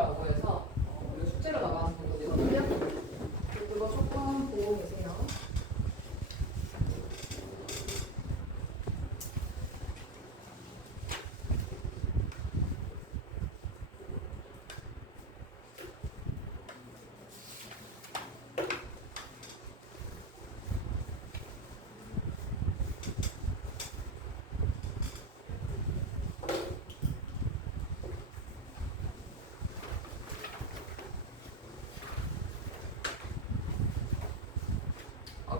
문제라고 해서 이거 숙제로 나가는 거거든요. 그거 조금 보고 계세요.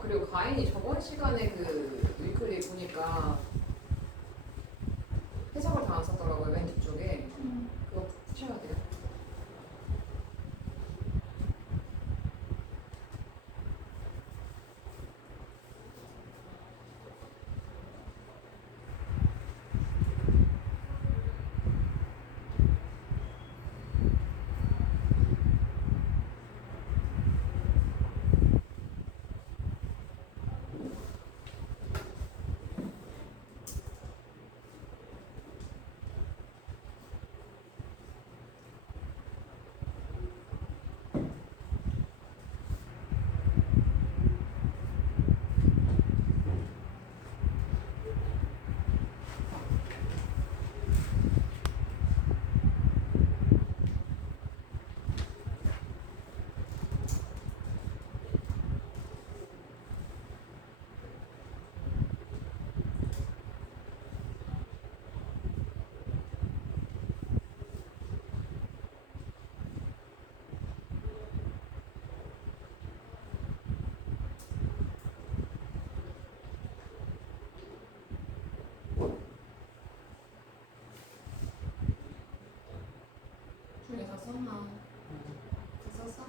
그리고 가인이 저번 시간에 그 위클리 보니까 해석을 다 안 썼더라고요. 맨 뒤쪽에. 그거 푸셔야 돼요. 중에 다 썼나? 다 썼어?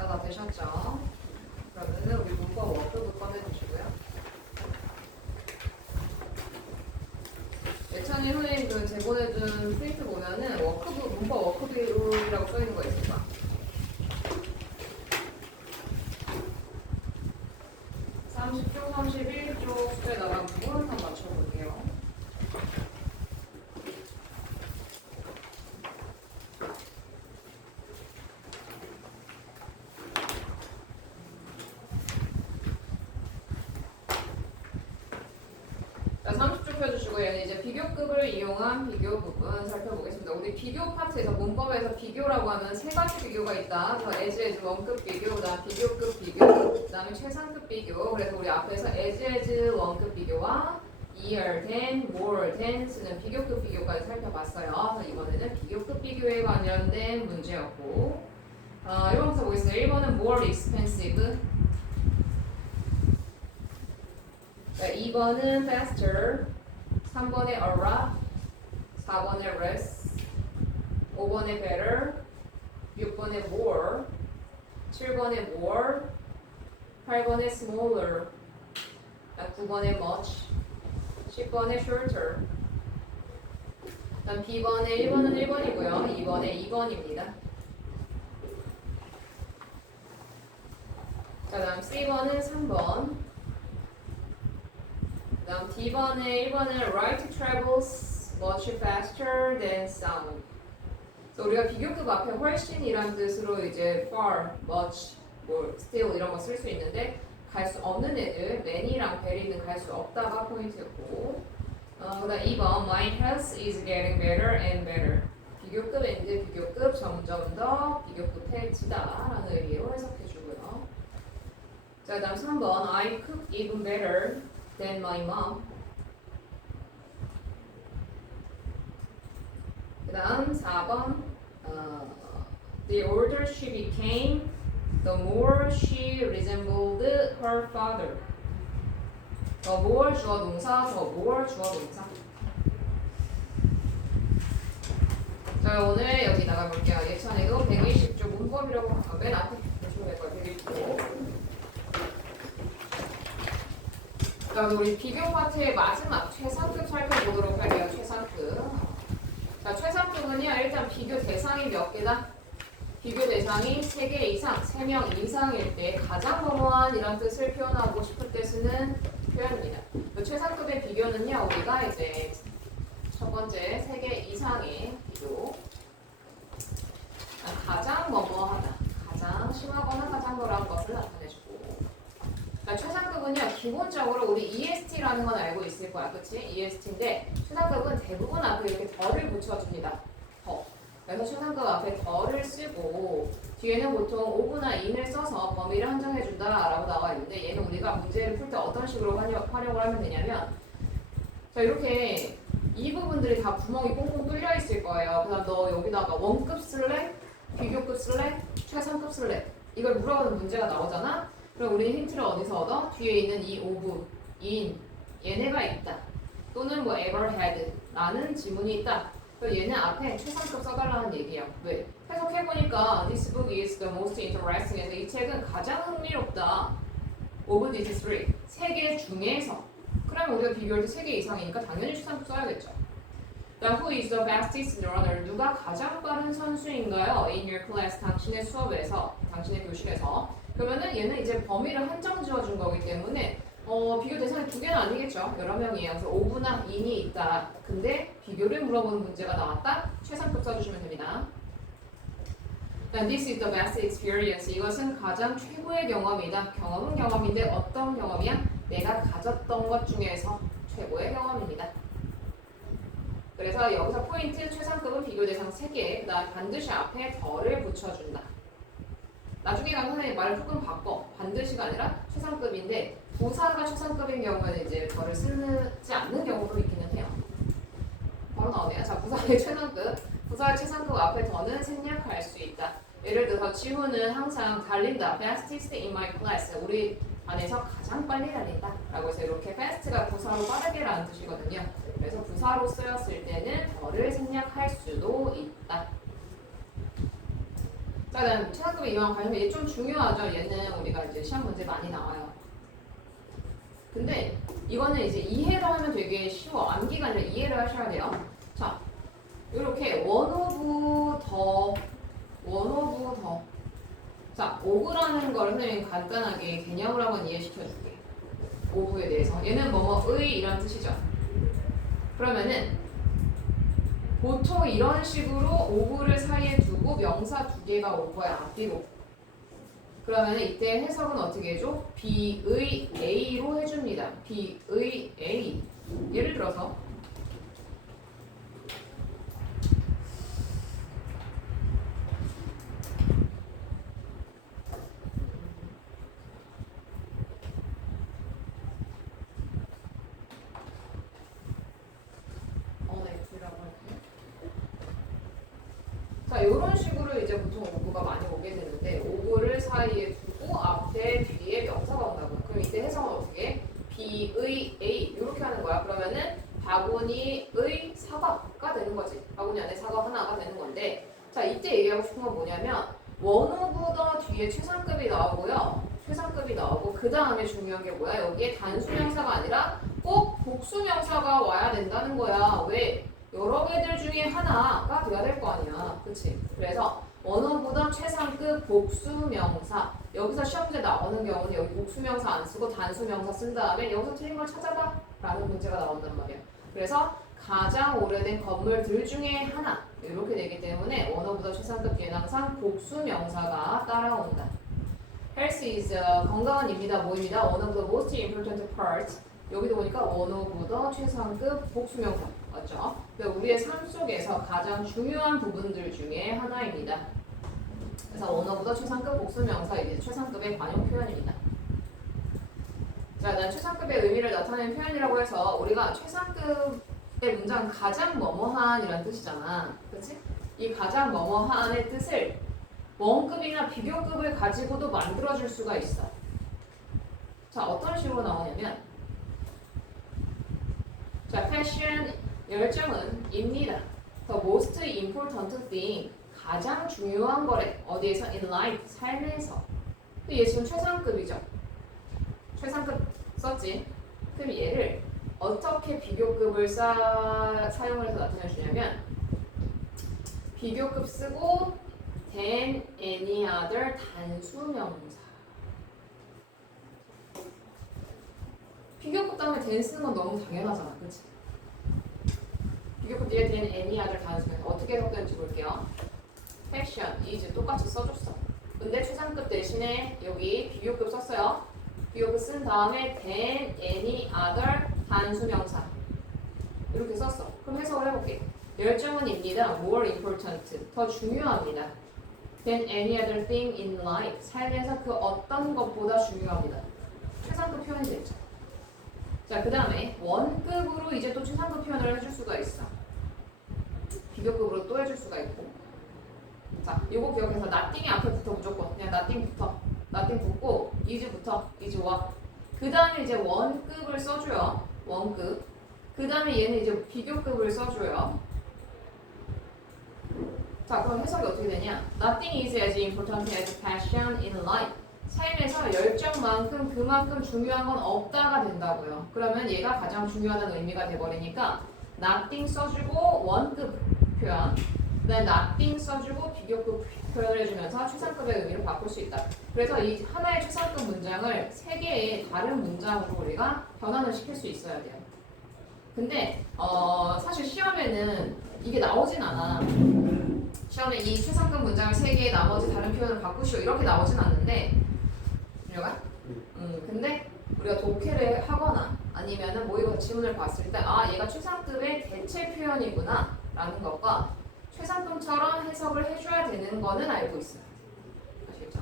자, 다 되셨죠? 그러면은 우리 문법 워크북 꺼내주시고요. 예찬이 선생님 그 제보해준 프린트 보면은 워크북, 문법 워크북이라고 써있는 거 있을까? 쪽 31쪽 숙제에다가 부분 한번 맞춰볼게요. 자, 30쪽 펴주시고 얘는 이제 비교급을 이용한 비교 부분 살펴보겠습니다. 우리 비교 파트에서 문법에서 비교라고 하면 세 가지 비교가 있다. as 원급 비교, 그다음 비교급 비교, 그다음에 최상급 비교. 그래서 우리 앞에서 as 원급 비교와 year than, more than 쓰는 비교급 비교까지 살펴봤어요. 그래서 이번에는 비교급 비교에 관련된 문제였고, 1번부터 보겠습니다. 1번은 more expensive. 2번은 faster, 3번에 a lot, 4번에 less, 5번에 better, 6번에 more, 7번에 more, 8번에 smaller, 9번에 much, 10번에 shorter. 그다음 B번에 1번은 1번이고요. 2번에 2번입니다. 자, 그다음 C번은 3번. 그다음 D번에 1번은 right travels much faster than sound. 그래서 우리가 비교급 앞에 훨씬이란 뜻으로 이제 far, much, more, still 이런 거 쓸 수 있는데 갈 수 없는 애들, many랑 very는 갈 수 없다가 포인트였고, 그다음 2번 my health is getting better and better. 비교급 and 비교급 점점 더 비교급해지다라는 의미로 해석해주고요. 자, 그다음 3번 I cook even better than my mom. 그 다음 4번 The older she became, the more she resembled her father. The more 주어 동사, the more 주어 동사. 자, 오늘 여기 나가볼게요. 예찬이도 120조 문법이라고 맨 앞에 대충 될 거예요. 120조. 자, 우리 비교 파트의 마지막 최상급 살펴보도록 할게요. 최상급. 자, 최상급은요. 일단 비교 대상이 몇 개다? 비교 대상이 3개 이상, 3명 이상일 때 가장 뭐뭐한 이런 뜻을 표현하고 싶을 때 쓰는 표현입니다. 그 최상급의 비교는요. 우리가 이제 첫 번째 3개 이상의 비교. 가장 뭐뭐하다. 가장 심하거나 가장 덜한 것을 나타내주고. 자, 최상급은요. 기본적으로 우리 EST라는 건 알고 있을 거야. 그치? EST인데 최상급은 대부분 앞에 이렇게 덜을 붙여줍니다. 더. 그래서 최상급 앞에 덜을 쓰고 뒤에는 보통 of나 in을 써서 범위를 한정해준다라고 나와 있는데 얘는 우리가 문제를 풀 때 어떤 식으로 활용을 하면 되냐면 자 이렇게 이 부분들이 다 구멍이 꽁꽁 뚫려 있을 거예요. 그다음 너 여기다가 원급 쓸래? 비교급 쓸래? 최상급 쓸래? 이걸 물어보는 문제가 나오잖아? 그럼 우리는 힌트를 어디서 얻어? 뒤에 있는 이 of, in 얘네가 있다. 또는 뭐 ever had 라는 지문이 있다. 그래서 얘는 앞에 최상급 써달라는 얘기야. 왜? 해석해보니까 This book is the most interesting 해서 이 책은 가장 흥미롭다. Of these three. 3개 중에서. 그러면 우리가 비교할 때 3개 이상이니까 당연히 최상급 써야겠죠. 다음 Who is the fastest runner? 누가 가장 빠른 선수인가요? In your class. 당신의 수업에서. 당신의 교실에서. 그러면은 얘는 이제 범위를 한정 지어준 거기 때문에 비교 대상이 2개는 아니겠죠. 여러 명이에요. 그래서 of나 in이 있다. 근데 비교를 물어보는 문제가 나왔다. 최상급 써주시면 됩니다. This is the best experience. 이것은 가장 최고의 경험이다. 경험은 경험인데 어떤 경험이야? 내가 가졌던 것 중에서 최고의 경험입니다. 그래서 여기서 포인트 최상급은 비교 대상 3개. 그다음 반드시 앞에 덜을 붙여준다. 나중에 가면 선생님 말을 조금 바꿔. 반드시가 아니라 최상급인데 부사가 최상급인 경우에는 이제 덜을 쓰지 않는 경우도 있기는 해요. 바로 나오네요. 자, 부사의 최상급. 부사의 최상급 앞에 더는 생략할 수 있다. 예를 들어서 지훈은 항상 달린다. Fastest in my class. 우리 반에서 가장 빨리 달린다. 라고 해서 이렇게 fast가 부사로 빠르게라는 뜻이거든요. 그래서 부사로 쓰였을 때는 덜을 생략할 수도 있다. 자, 그다음 최상급의 이완 관련 얘 좀 중요하죠. 얘는 우리가 이제 시험 문제 많이 나와요. 근데 이거는 이제 이해를 하면 되게 쉬워. 암기가 아니라 이해를 하셔야 돼요. 자, 이렇게 원 오브 더. 자, 오브라는 걸 선생님 간단하게 개념을 한번 이해시켜줄게. 오브에 대해서. 얘는 뭐뭐의 이런 뜻이죠. 그러면은 보통 이런 식으로 오브를 사이에 두고 명사 2개가 올 거야. 앞뒤로. 그러면 이때 해석은 어떻게 해줘? B의 A로 해줍니다. B의 A. 예를 들어서 자, 이런 식으로 이제 보통 오브가 많이 오게 되는데 오브를 사이에 두고 앞에 뒤에 명사가 온다고요. 그럼 이때 해석은 어떻게? B의 A 이렇게 하는 거야. 그러면은 바구니의 사과가 되는 거지. 바구니 안에 사과 하나가 되는 건데 자, 이때 얘기하고 싶은 건 뭐냐면 원 오브 더 뒤에 최상급이 나오고요. 최상급이 나오고 그 다음에 중요한 게 뭐야? 여기에 단수명사가 아니라 꼭 복수명사가 와야 된다는 거야. 왜? 여러 개들 중에 하나가 돼야 될 거 아니야. 그치? 그래서 원어보다 최상급 복수명사. 여기서 시험 문제 나오는 경우는 여기 복수명사 안 쓰고 단수명사 쓴 다음에 여기서 틀린 걸 찾아봐 라는 문제가 나온단 말이야. 그래서 가장 오래된 건물들 중에 하나 이렇게 되기 때문에 원어보다 최상급 뒤에는 항상 복수명사가 따라온다. Health is 건강한 입니다. 뭐입니다? One of the most important parts. 여기도 보니까 원어보다 최상급 복수명사 맞죠? 우리의 삶 속에서 가장 중요한 부분들 중에 하나입니다. 그래서 원어보다 최상급 복수명사 이게 최상급의 관용 표현입니다. 자, 난 최상급의 의미를 나타내는 표현이라고 해서 우리가 최상급의 문장 가장 뭐뭐한 이란 뜻이잖아. 그렇지? 이 가장 뭐뭐한의 뜻을 원급이나 비교급을 가지고도 만들어줄 수가 있어. 자, 어떤 식으로 나오냐면 자, 패션 열정은 입니다. The most important thing 가장 중요한 거래. 어디에서? In life 삶에서. 얘 지금 최상급이죠. 최상급 썼지. 그럼 얘를 어떻게 비교급을 사용을 해서 나타낼 주냐면 비교급 쓰고 than any other 단수명사. 비교급 다음에 than 쓰는 건 너무 당연하잖아. 그치? 비교급 뒤에 than any other 단수명사. 어떻게 해석되는지 볼게요. passion, is 똑같이 써줬어. 근데 최상급 대신에 여기 비교급 썼어요. 비교급 쓴 다음에 than any other 단수명사. 이렇게 썼어. 그럼 해석을 해볼게. 열정은입니다. more important. 더 중요합니다. than any other thing in life. 삶에서 그 어떤 것보다 중요합니다. 최상급 표현이 됐죠. 자, 그 다음에 원급으로 이제 또 최상급 표현을 해줄 수가 있어. 비교급으로 또 해줄 수가 있고. 자, 요거 기억해서 nothing이 앞에 붙어 무조건. 그냥 nothing 붙어. nothing 붙고 is부터 is와. 그 다음에 이제 원급을 써줘요. 원급. 그 다음에 얘는 이제 비교급을 써줘요. 자, 그럼 해석이 어떻게 되냐? Nothing is as important as passion in life. 삶에서 열정만큼 그만큼 중요한 건 없다가 된다고요. 그러면 얘가 가장 중요하다는 의미가 돼버리니까 nothing 써주고 원급 표현, 그다음에 nothing 써주고 비교급 표현을 해주면서 최상급의 의미를 바꿀 수 있다. 그래서 이 하나의 최상급 문장을 세 개의 다른 문장으로 우리가 변환을 시킬 수 있어야 돼요. 근데 사실 시험에는 이게 나오진 않아. 시험에 이 최상급 문장을 세 개의 나머지 다른 표현을 바꾸시오 이렇게 나오진 않는데 준혁아? 근데 우리가 독해를 하거나 아니면은 모의고사 지문을 봤을 때 아 얘가 최상급의 대체 표현이구나 라는 것과 최상급처럼 해석을 해줘야 되는 거는 알고 있어요. 아시겠죠?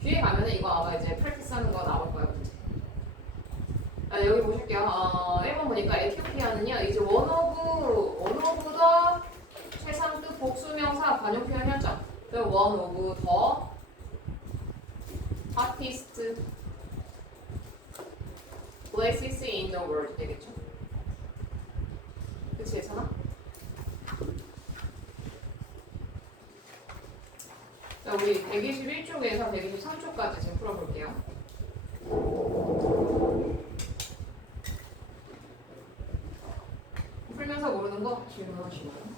뒤에 가면은 이거 아마 이제 프랙티스 하는 거 나올 거예요. 그치? 아, 여기 보실게요. 1번 보니까 에티오피아는요 이제 원오브 더 최상급 복수명사 관용 표현이었죠. 그리고 원오브 더 hottest places in the world 되겠죠. 그치 예찬아? 자 우리 121쪽에서 123쪽까지 지금 풀어볼게요. 풀면서 모르는 거 질문하시고.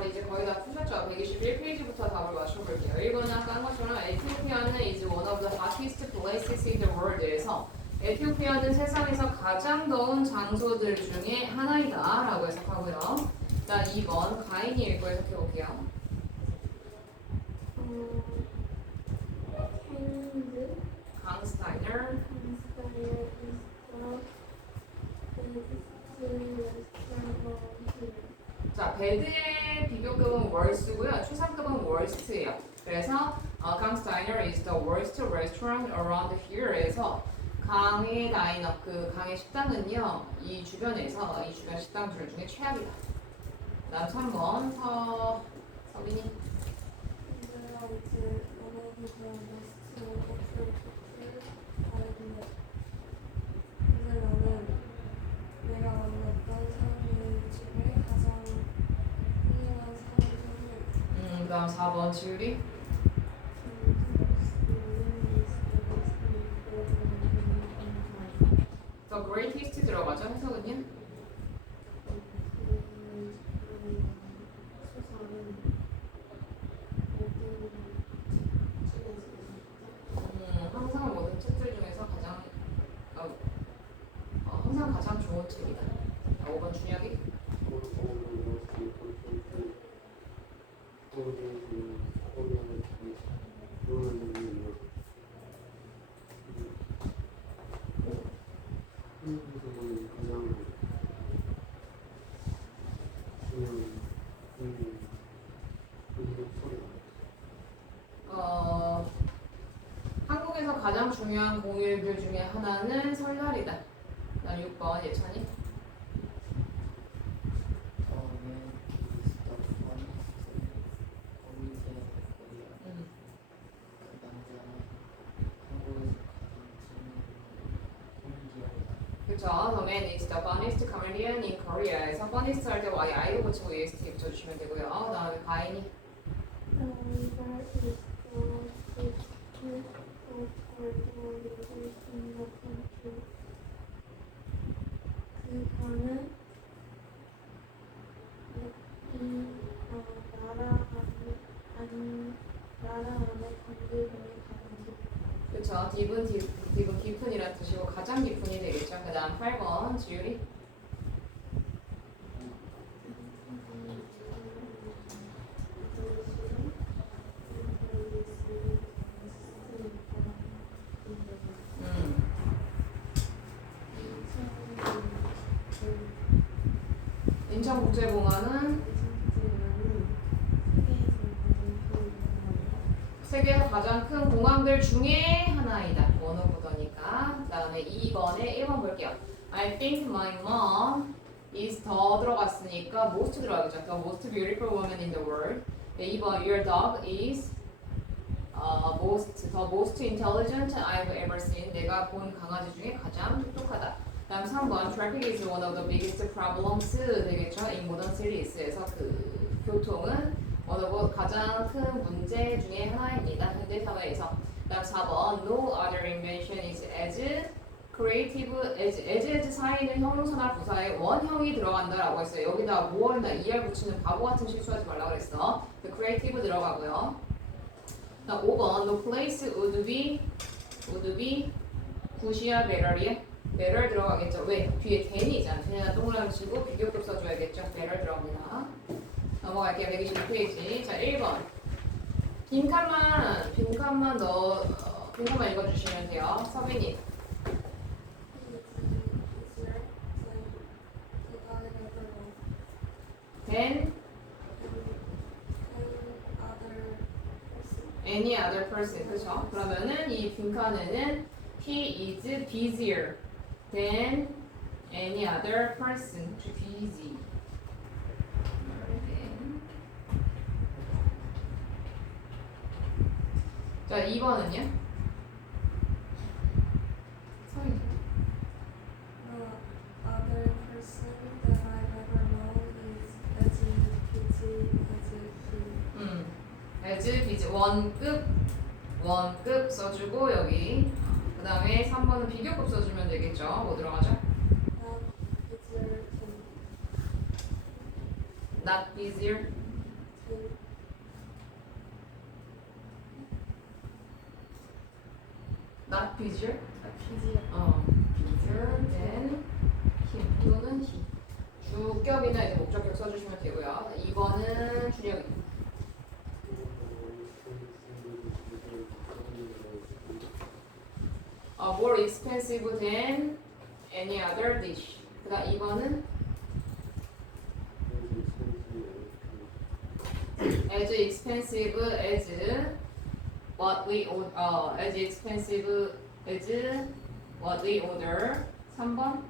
머리 이제 거의 다 푸셨죠? 121페이지부터 답을 맞춰볼게요. 1번은 아까 한 것처럼 에티오피아는 is one of the hottest places in the world에서 에티오피아는 세상에서 가장 더운 장소들 중에 하나이다 라고 해석하고요. 자, 2번 가인이 읽고 해석해볼게요. 강스타이너 자, 배드의 비교급은 worst고요. 추상급은 worst예요. 그래서 강스타이너 is the worst restaurant around here에서 강의 다이너 그 강의 식당은요 이 주변에서 이 주변 식당들 중에 최악이다. 다음 3번 서빈이 내가 만났던 사람들 중에 가장 훌륭한 사람 그다음 4번 지율이 The greatest 들어가죠 해석은요? 항상 모든 책들 중에서 가장 항상 가장 좋은 책이다. 5번 준혁이 한국에서 가장 중요한 공휴일들 중에 하나는 설날이다. 그다음 6번 예찬이 그쵸. The man is the funniest comedian in Korea에서 funniest 할 때 y i로 붙이고 est 붙여주시면 되고요. 그다음에 가인이 그거는 나라 안에 관계를 가진 그쵸. 딥은 깊은이란 뜻이고 가장 깊은이 되겠죠. 그다음 8번 지율이 인천국제공항은 세계에서 가장 큰 공항들 중에 하나이다. 어느 보더니까. 그 다음에 2번에 1번 볼게요. I think my mom is 더 들어갔으니까 most 들어가겠죠. The most beautiful woman in the world. 2번 your dog is the most intelligent I've ever seen. 내가 본 강아지 중에 가장 똑똑하다. 다음 3번 traffic is one of the biggest problems 되겠죠. in modern cities에서 그 교통은 가장 큰 문제 중에 하나입니다. 현대 사회에서. 다음 4번 no other invention is as creative as 사이는 형용사나 부사에 원형이 들어간다라고 했어요. 여기다 more나 er 붙이는 바보 같은 실수하지 말라고 그랬어. the creative 들어가고요. 다음 5번 no place would be 굿이야 better이야? better 들어가겠죠. 왜? 뒤에 than이잖아. than에다 동그라미 치고 비교급 써줘야겠죠. better 들어갑니다. 넘어갈게요. 122페이지. 자, 1번. 빈칸만 빈칸만 읽어주시면 돼요. 서빈이. Then any other person. 그렇죠? 그러면은 이 빈칸에는 he is busier than any other person. busy. 자, 2번은요? 서인. other person that I've ever known is as busy as he. as busy. 원급 써주고 여기. 그 다음에 3번은 비교급 써주면 되겠죠. 뭐 들어가죠? Not busier than. Not busier. not busier. 비지요. busier than him 또는 he. 주격이나 이제 목적격 써주시면 되고요. 2번은 준혁이. More expensive than any other dish. 그다음 2번은 as expensive as what we as expensive as what we order. 3번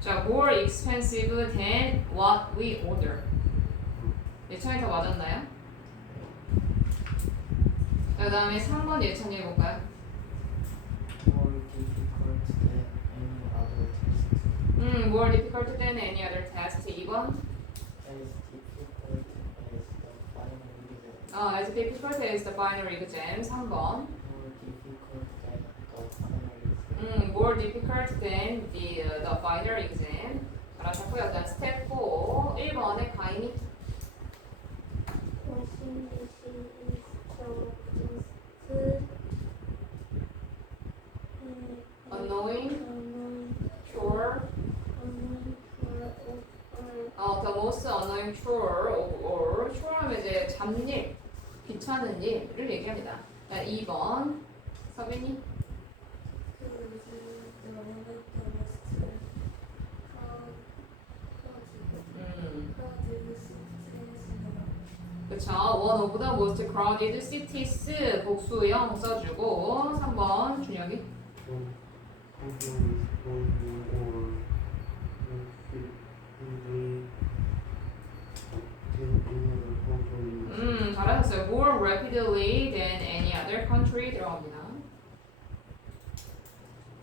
자, more expensive than what we order. 예찬이 다 맞았나요? 그 다음에 3번 예찬이 해볼까요? More difficult than any other test. More difficult than any other test. 2번 As difficult as the final exam. as difficult as the binary exam. 3번 More difficult than more difficult than the final exam. the final exam. 잘하셨고요. 그다음 스텝 4 1번에 가인이 Washing machine is the annoying annoying chore the most annoying chore or chore하면 이제 잡일, 귀찮은 일을 얘기합니다. 2번 서빈이 그쵸. One of the most crowded cities 복수형 써주고 3번 준혁이 잘하셨어요. More rapidly than any other country 들어갑니다.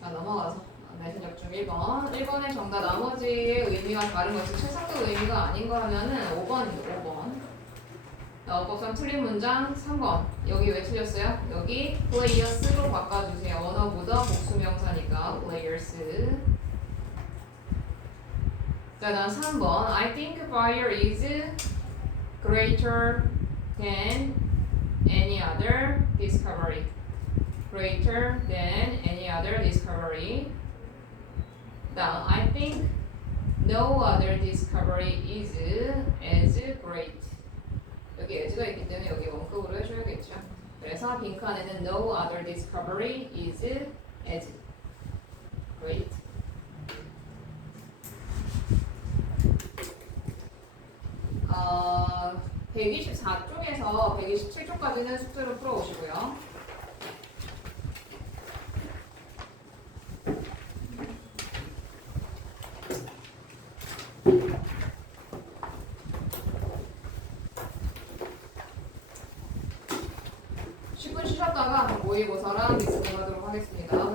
자 넘어가서 내신적 중 1번 1번의 정답 나머지의 의미와 다른 것이 최상급 의미가 아닌 거 하면은 5번입니다. 5번 어법상 틀린 문장 3번 여기 왜 틀렸어요? 여기 players로 바꿔주세요. 원어보다 복수명사니까 players. 자 다음 3번 I think fire is greater than any other discovery. Greater than any other discovery. 다음 I think no other discovery is as great. 여기 as가 있기 때문에 여기 원급으로 해줘야겠죠. 그래서 빈칸에는 no other discovery is as great. 어, 124쪽에서 127쪽까지는 숙제로 풀어오시고요. 쉬었다가 모의고사랑 리스닝 하도록 하겠습니다.